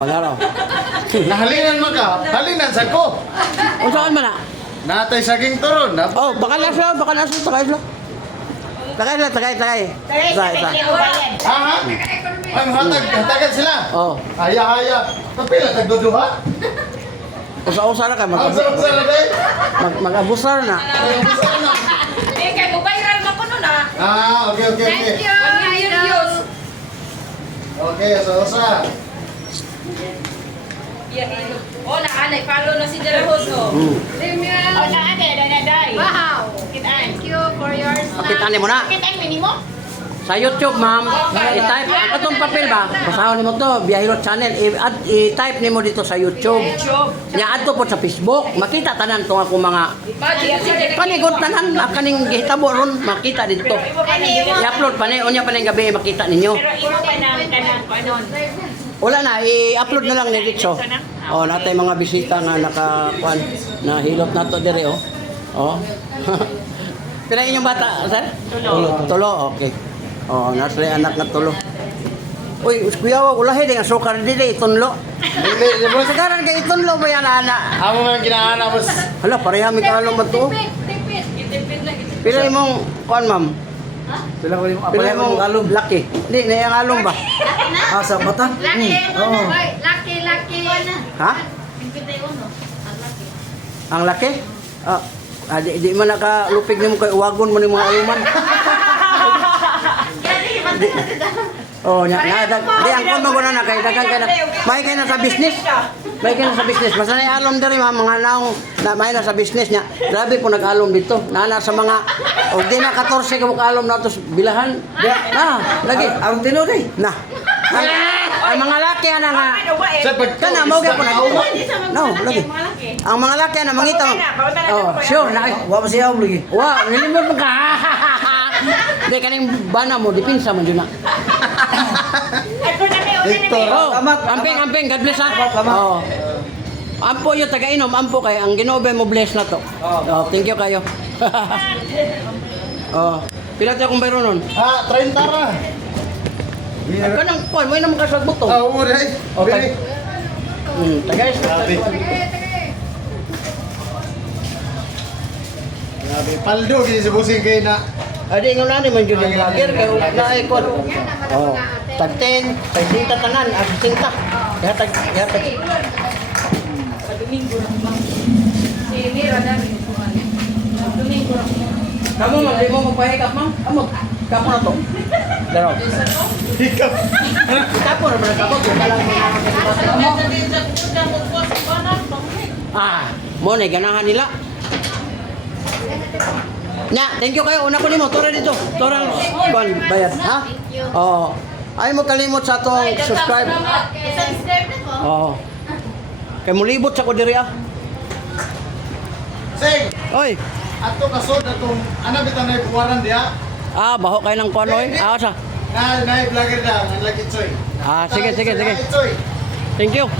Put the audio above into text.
Pagaraw. Nahalinan mo ka, halinan sa ko. Usahan man na? Natay saging turon. Oh, baka na sila, takay sila. Takay. Ha? Ang hatagan sila. Oh, Haya. Kapila, tagduduha? usa-usa na kayo. Ang sarap na day. Mag-abusar na. Eh, kay mo viral mo ko nun ah. Okay. Thank you. 1 million views. Okay, so. Oh, naanay. Follow na si Delahoso. Oh, na-day. Wow. Kitaan. Thank you for your Kita ni mo na. Kitaan minimo? Sa YouTube, ma'am, i-type, ang katong papel ba? Basahon ni mo to, Biyahiro Channel, i-type ni mo dito sa YouTube. Nya ato po sa Facebook, makita tanan tong ako mga panigot tanan, kaning gihitabo ron, makita dito. I-upload pa ni, unya pa ning gabi makita ninyo. Pero imo pa na kanang kanon. Wala na, i-upload na lang ni Ritso. Oh, natay mga bisita nga nakakuan, na hilot na to dire, oh. Oh. Pila inyong bata, sir? Tulo, okay. Oh, nasa anak na tulo. Uy, kuya, ulahi din ang sukar dili, itunlo. Sagaran kay itunlo ba yan, ana? Amo man ginaana boss. Hala, pareha mi kalong man to. Pila imong kuan, ma'am? Pila imong alum laki. Di na yang alum ba? Ah, sa bata? Lucky. Ha? Ang laki? Di man nakalupig nimo kay uwagon mo ni mga aluman. Oh, di ang kono ko na kay dagan kay na. May kay na sa business. Basta na alom diri mga naong na may na sa business niya. Grabe po nag-alom dito. Nana sa mga og di na 14 ka alom na to bilahan. Na, lagi. Ang tinuod na. Ang mga laki ana nga. Kana mo gyud po nag. No, lagi. Ang mga laki ana mangita. Oh, sure na. Wa pa siya lagi. Wa, nilimot mo ka. Di kaning bana mo dipinsa man jud na. Oh, amping, God bless ha. Oh. Ampo yung taga-inom, ampo kay ang Ginoo mo bless na to. Oh, thank you kayo. Oh, pila tayo kung bayro nun? 30 ra. Kanang kuan, mo naman kasagbot to. Oo, ray. Okay. Tagay. Grabe, paldo gini sa busing kay na. Adi nga nani man jud yung vlogger kay na ay kon. Oh, tag 10, tag 30 tanan, ag 50. Ya tag. Domingo lang. Si Mira dami. Domingo lang. Kamu di mo magpahikap ma'am? Amo. Kamu na to. Daro. Hikap. Kapo na ba kapo? Mo na ganahan nila. Nya, thank you kayo. Una ko nimo, tora dito. Tora bayad, ha? Oh. Ay mo kalimot sa atong subscribe. Subscribe na ko. Oh. Kay mo libot sa ko diri ah. Sing, Oy. ato kasod atong ana bitan na buwaran dia. Baho kay nang kuan oy. Sa. Na vlogger na, ang lagi choy. Sige. Choy. Thank you.